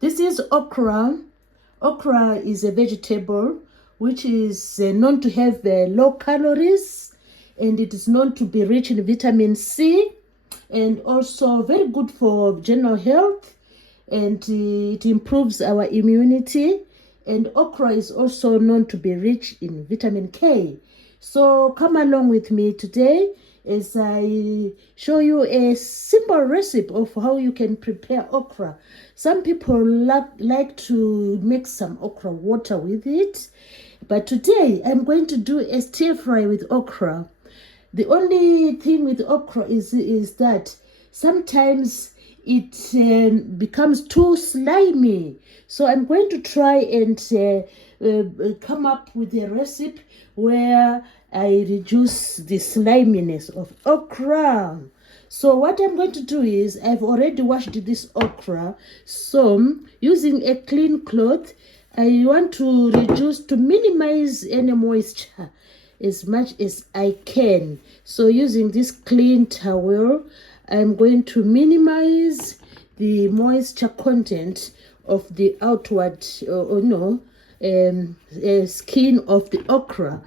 This is okra. Okra is a vegetable which is known to have low calories, and it is known to be rich in vitamin C, and also very good for general health, and it improves our immunity. And okra is also known to be rich in vitamin K. So come along with me today as I show you a simple recipe of how you can prepare okra. Some people like to make some okra water with it, but today I'm going to do a stir fry with okra. The only thing with okra is that sometimes it becomes too slimy. So I'm going to try and come up with a recipe where I reduce the sliminess of okra. So what I'm going to do is I've already washed this okra. So using a clean cloth, I want to minimize any moisture as much as I can. So using this clean towel, I'm going to minimize the moisture content of the outward skin of the okra,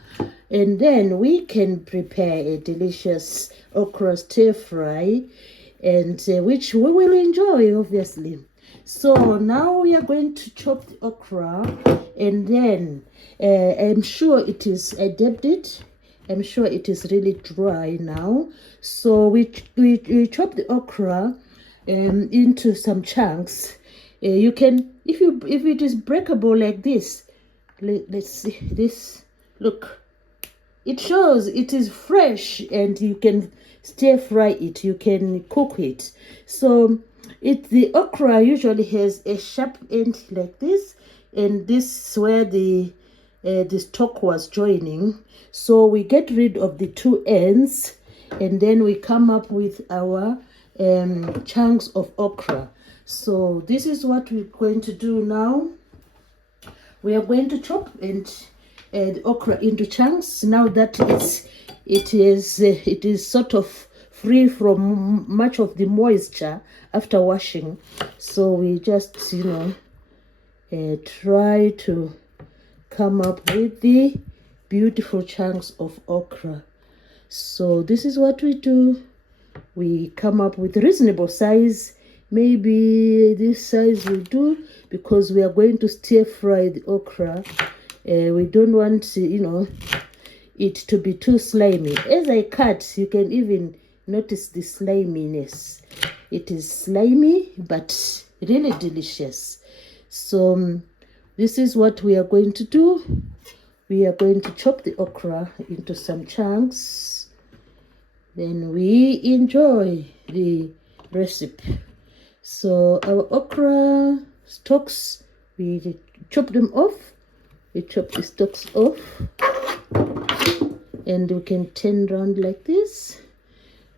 and then we can prepare a delicious okra stir fry, and which we will enjoy, obviously. So now we are going to chop the okra, and then I'm sure it is adapted. I'm sure it is really dry now. So we chop the okra into some chunks. You can, if it is breakable like this, let's see this. Look, it shows it is fresh, and you can stir fry it. You can cook it. So the okra usually has a sharp end like this, and this is where the stalk was joining. So we get rid of the two ends, and then we come up with our chunks of okra. So this is what we're going to do now. We are going to chop the okra into chunks. Now that it is sort of free from much of the moisture after washing, so we just try to come up with the beautiful chunks of okra. So this is what we do. We come up with reasonable size. Maybe this size will do, because we are going to stir fry the okra. We don't want it to be too slimy. As I cut, you can even notice the sliminess. It is slimy but really delicious. So this is what we are going to do. We are going to chop the okra into some chunks. Then we enjoy the recipe. So our okra stalks, we chop them off. We chop the stalks off, and we can turn around like this.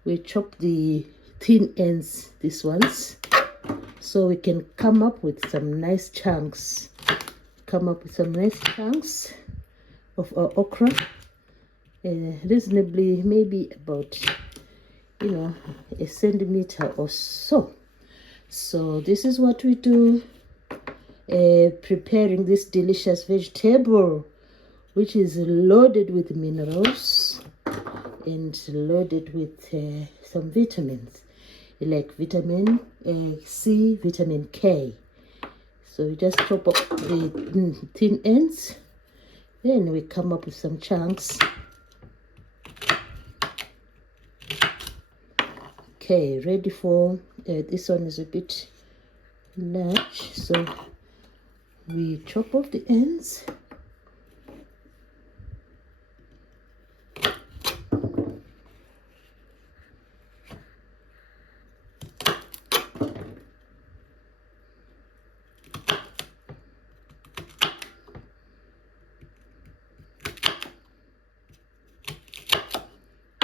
We chop the thin ends, these ones, so we can come up with some nice chunks. Come up with some nice chunks of our okra, reasonably, maybe about a centimeter or so. So this is what we do, preparing this delicious vegetable, which is loaded with minerals and loaded with some vitamins, like vitamin C, vitamin K. So we just chop up the thin ends, then we come up with some chunks. Okay, ready for this one is a bit large, so we chop off the ends.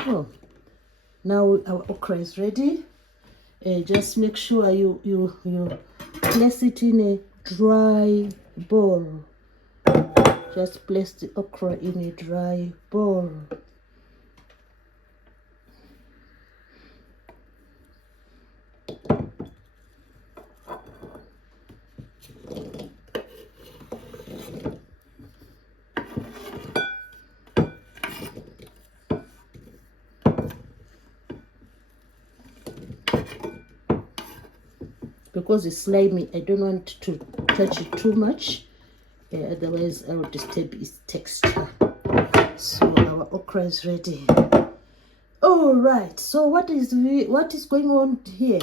Oh, now our okra is ready. Just make sure you place it in a dry bowl. Just place the okra in a dry bowl. because it's slimy. I don't want to touch it too much, otherwise I will disturb its texture. So our okra is ready. All right, so what is going on here?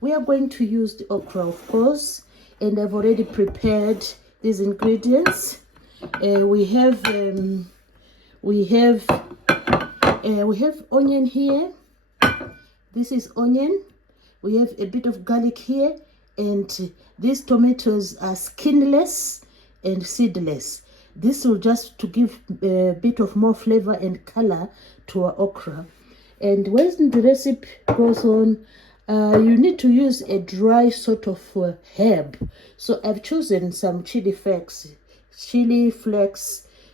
We are going to use the okra, of course, and I've already prepared these ingredients. We have onion here. This is onion. We have a bit of garlic here, and these tomatoes are skinless and seedless. This will just to give a bit of more flavor and color to our okra. And when the recipe goes on, you need to use a dry sort of herb. So I've chosen some chili flakes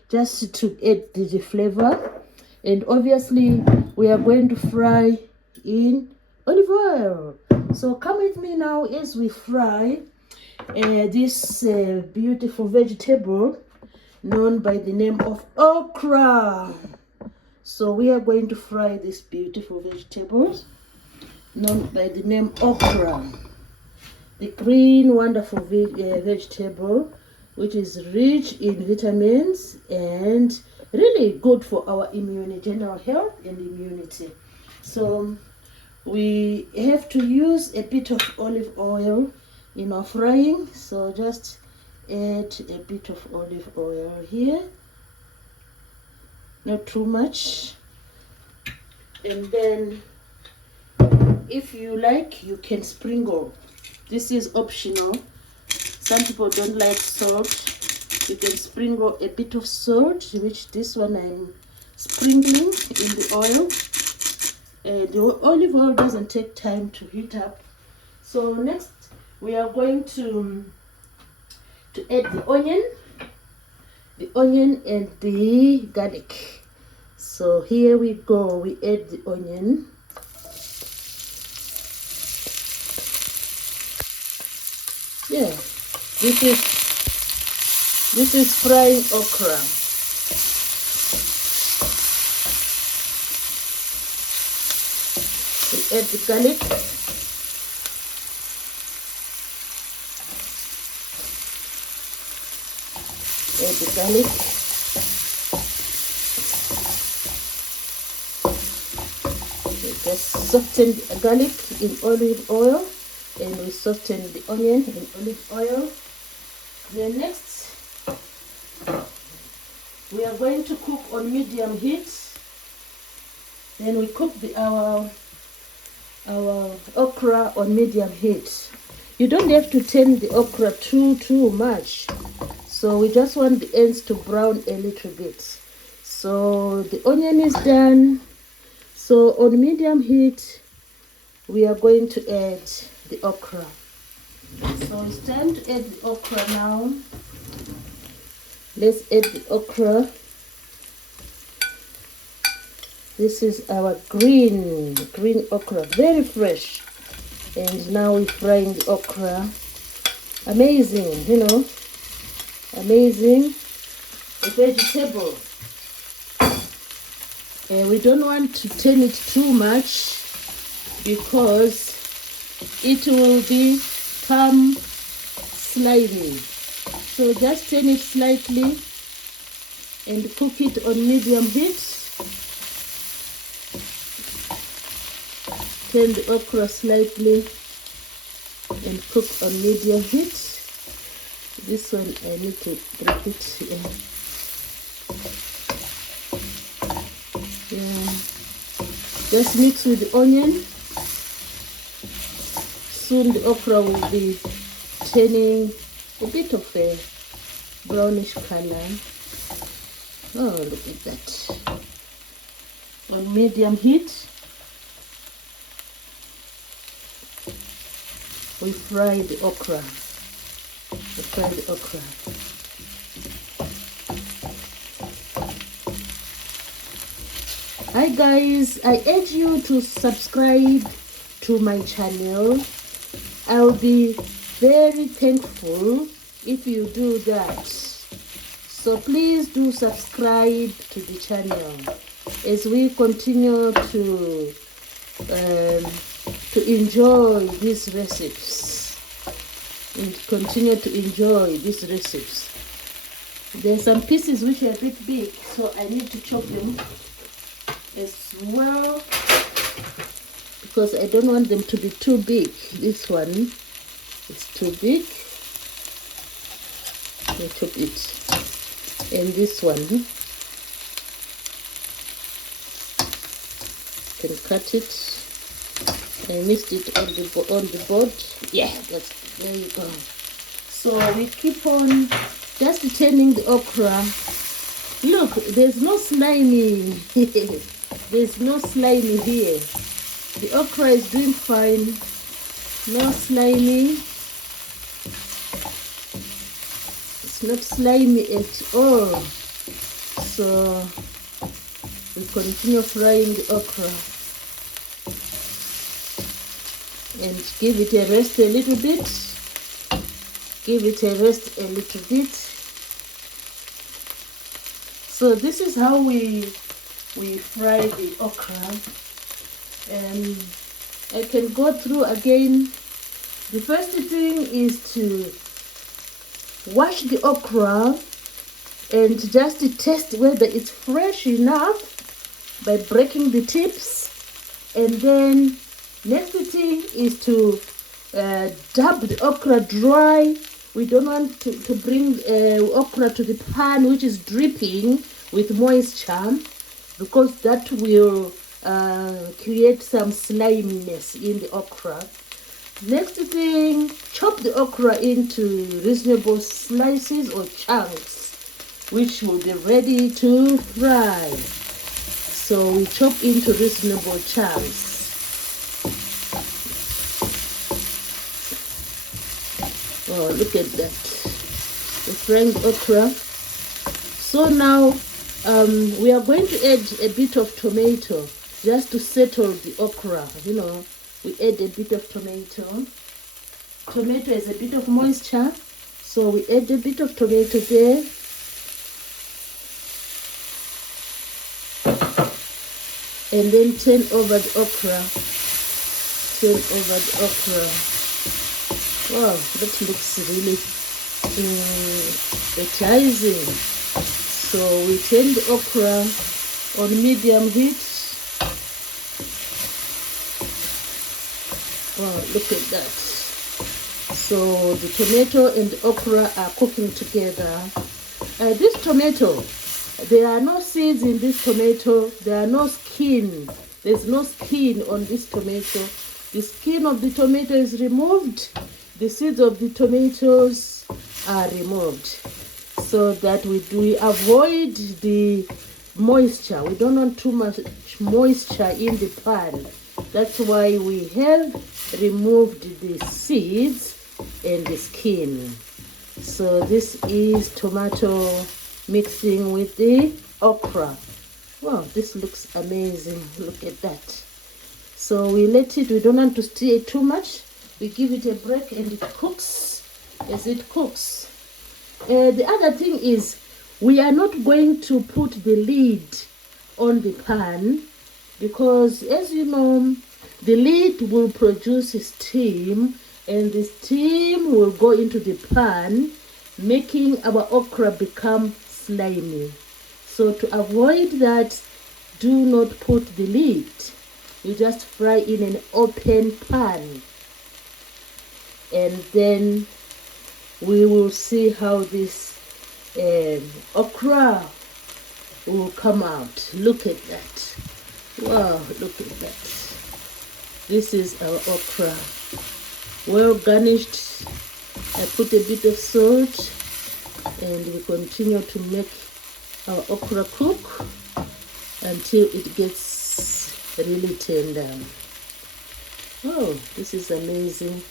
just to add the flavor. And obviously we are going to fry in olive oil. So come with me now as we fry this beautiful vegetable known by the name of okra. So we are going to fry this beautiful vegetables known by the name okra, the green wonderful vegetable which is rich in vitamins and really good for our general health and immunity. So we have to use a bit of olive oil in our frying, so just add a bit of olive oil here, not too much. And then if you like, you can sprinkle. This is optional. Some people don't like salt. You can sprinkle a bit of salt, which this one I'm sprinkling in the oil. The olive oil doesn't take time to heat up. So next we are going to add the onion and the garlic. So here we go. We add the onion. Yeah, this is frying okra. We add the garlic. Add the garlic. We just soften the garlic in olive oil, and we soften the onion in olive oil. Then next, we are going to cook on medium heat. Then we cook our okra on medium heat. You don't have to turn the okra too much. So we just want the ends to brown a little bit. So the onion is done. So on medium heat, we are going to add the okra. So it's time to add the okra now. Let's add the okra. This is our green okra, very fresh. And now we're frying the okra. Amazing, amazing vegetable. We don't want to turn it too much because it will become slimy. So just turn it slightly and cook it on medium heat. Turn the okra slightly and cook on medium heat. This one I need to drop it in. Yeah. Just mix with the onion. Soon the okra will be turning a bit of a brownish color. Oh, look at that. On medium heat, we fry the okra. Hi guys, I urge you to subscribe to my channel. I'll be very thankful if you do that. So please do subscribe to the channel as we continue to enjoy these recipes. and continue to enjoy these recipes. There are some pieces which are a bit big, so I need to chop them as well because I don't want them to be too big. This one is too big. I chop it. And this one, can cut it. I missed it on the board. Yeah, there you go. So we keep on just turning the okra. Look, there's no slimy. There's no slimy here. The okra is doing fine. No slimy. It's not slimy at all. So we continue frying the okra and give it a rest a little bit. Give it a rest a little bit. So this is how we fry the okra. And I can go through again. The first thing is to wash the okra and just to test whether it's fresh enough by breaking the tips. And then next thing is to dab the okra dry. We don't want to bring okra to the pan which is dripping with moisture, because that will create some sliminess in the okra. Next thing, chop the okra into reasonable slices or chunks, which will be ready to fry. So we chop into reasonable chunks. Oh, look at that. The frying okra. So now we are going to add a bit of tomato just to settle the okra. You know, we add a bit of tomato. Tomato has a bit of moisture, so we add a bit of tomato there. And then turn over the okra. Turn over the okra. Wow, that looks really appetizing. So we turn the okra on medium heat. Wow, look at that. So the tomato and the okra are cooking together. This tomato, there are no seeds in this tomato. There are no skin. There's no skin on this tomato. The skin of the tomato is removed. The seeds of the tomatoes are removed, so that we avoid the moisture. We don't want too much moisture in the pan. That's why we have removed the seeds and the skin. So this is tomato mixing with the okra. Wow, this looks amazing. Look at that. So we let it, we don't want to stir it too much. We give it a break and it cooks as it cooks. The other thing is, we are not going to put the lid on the pan, because as you know, the lid will produce steam, and the steam will go into the pan, making our okra become slimy. So to avoid that, do not put the lid. You just fry in an open pan. And then we will see how this okra will come out. Look at that. Wow, look at that. This is our okra. Well garnished. I put a bit of salt, and we continue to make our okra cook until it gets really tender. Oh, this is amazing.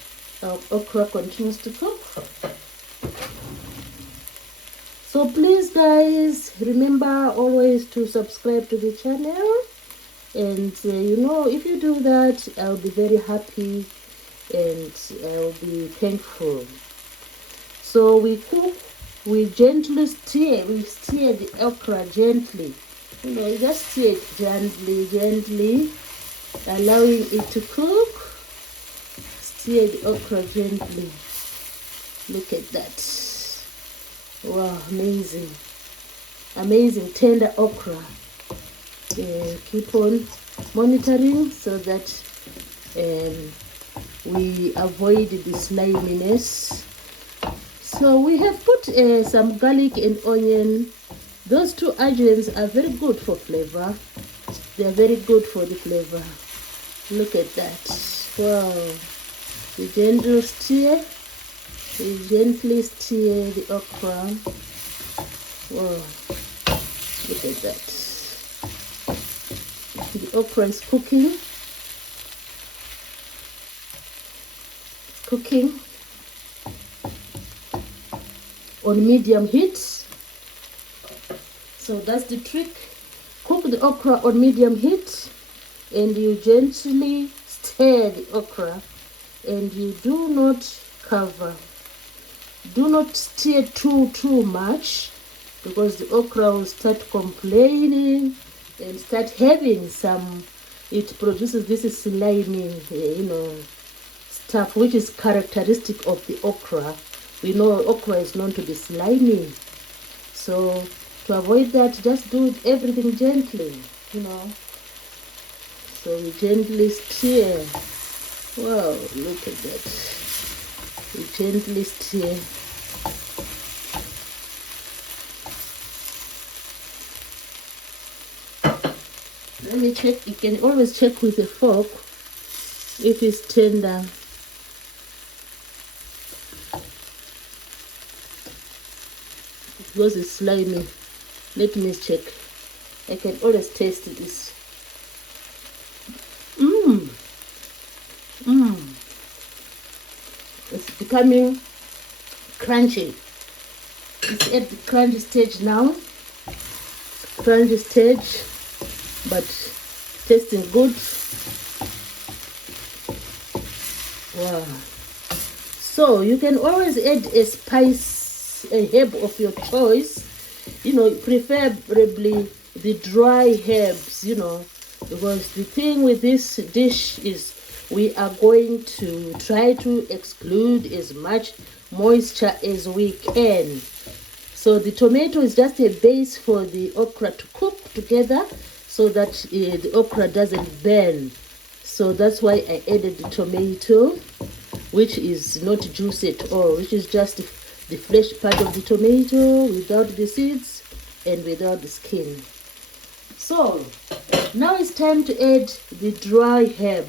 Our okra continues to cook. So please guys, remember always to subscribe to the channel, and you know, if you do that, I'll be very happy and I'll be thankful. So we cook, we gently stir, we stir the okra gently. You know, just stir it gently, allowing it to cook. Stir the okra gently. Look at that. Wow, amazing. Amazing tender okra. Keep on monitoring so that we avoid the sliminess. So we have put some garlic and onion. Those two agents are very good for flavor. They are very good for the flavor. Look at that. Wow. You gently stir. You gently stir the okra. Wow. Look at that. The okra is cooking. Cooking on medium heat. So that's the trick. Cook the okra on medium heat and you gently stir the okra and you do not cover. Do not stir too much because the okra will start complaining and start having some, it produces this slimy, stuff which is characteristic of the okra. We know okra is known to be slimy. So to avoid that, just do everything gently, So we gently stir. Wow, look at that. We gently stir. Let me check. You can always check with a fork if it's tender. Because it's slimy. Let me check. I can always taste this. It's becoming crunchy. It's at the crunchy stage now. Crunchy stage, but tasting good. Wow. So you can always add a spice, a herb of your choice. Preferably the dry herbs, because the thing with this dish is we are going to try to exclude as much moisture as we can. So the tomato is just a base for the okra to cook together so that the okra doesn't burn. So that's why I added the tomato, which is not juice at all, which is just the flesh part of the tomato without the seeds and without the skin. So now it's time to add the dry herb.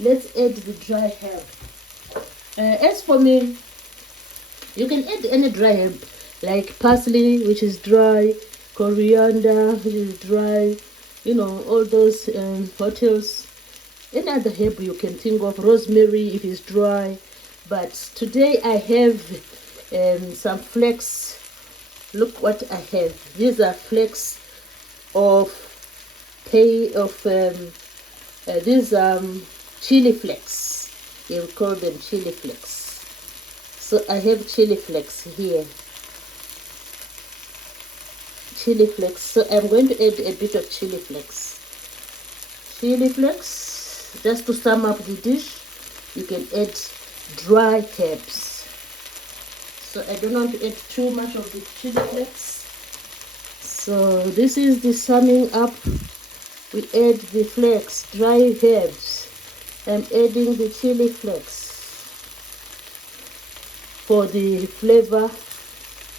Let's add the dry herb. As for me, you can add any dry herb like parsley, which is dry, coriander, which is dry, all those hotels. Any other herb you can think of, rosemary if it's dry. But today I have some flakes. Look what I have. These are flakes of these chili flakes. They will call them chili flakes. So I have chili flakes here. Chili flakes. So I'm going to add a bit of chili flakes. Chili flakes. Just to sum up the dish, you can add dry herbs. So I don't want to add too much of the chili flakes. So this is the summing up. We add the flakes, dry herbs. I'm adding the chili flakes for the flavor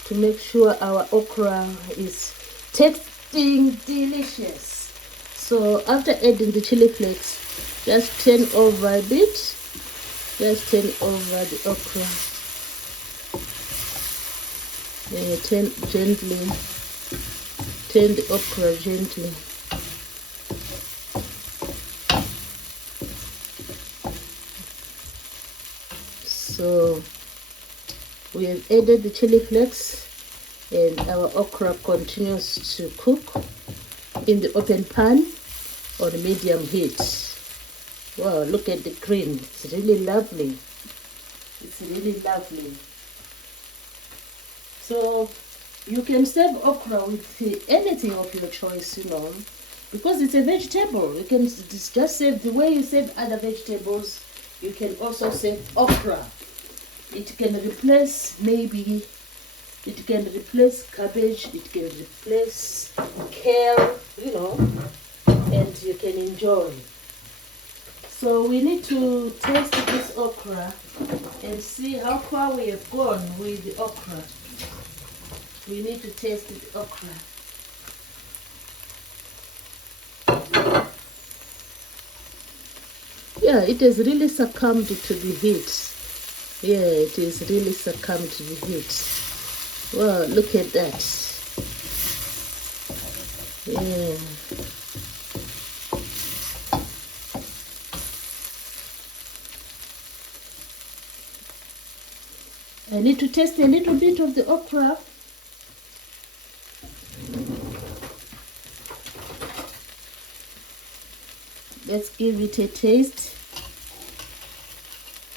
to make sure our okra is tasting delicious. So after adding the chili flakes, just turn over a bit. Just turn over the okra. Turn the okra gently. So we have added the chili flakes and our okra continues to cook in the open pan on medium heat. Wow, look at the green. It's really lovely. It's really lovely. So you can serve okra with anything of your choice, because it's a vegetable. You can just serve the way you serve other vegetables. You can also serve okra. It can replace it can replace cabbage, it can replace kale, and you can enjoy. So we need to taste this okra and see how far we have gone with the okra. We need to taste the okra. Yeah, it has really succumbed to the heat. Yeah, it is really succumbed to the heat. Wow, look at that. Yeah. I need to taste a little bit of the okra. Let's give it a taste.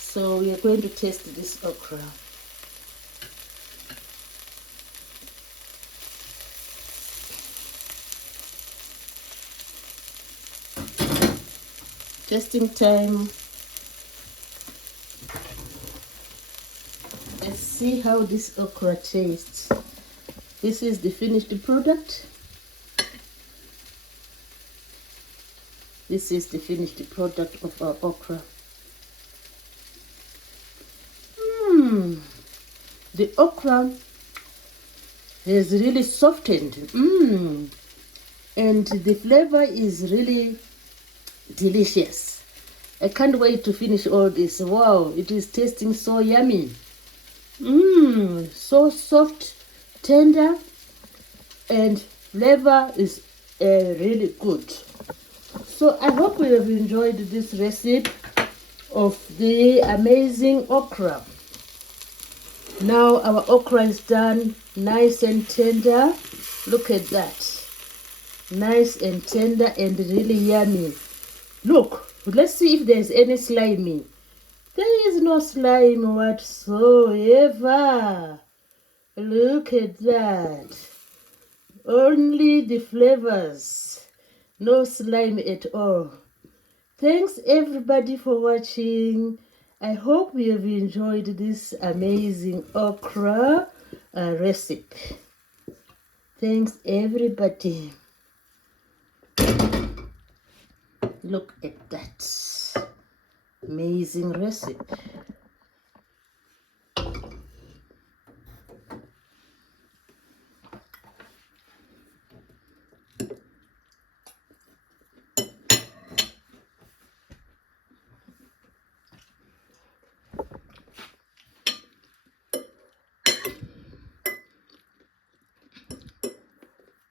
So we are going to taste this okra. Tasting time. Let's see how this okra tastes. This is the finished product. This is the finished product of our okra. The okra has really softened. And the flavor is really delicious. I can't wait to finish all this. Wow, it is tasting so yummy. So soft, tender, and flavor is really good. So I hope you have enjoyed this recipe of the amazing okra. Now our okra is done, nice and tender. Look at that. Nice and tender and really yummy. Look, let's see if there's any slimy. There is no slime whatsoever. Look at that. Only the flavors. No slime at all. Thanks everybody for watching. I hope you have enjoyed this amazing okra recipe. Thanks everybody. Look at that amazing recipe.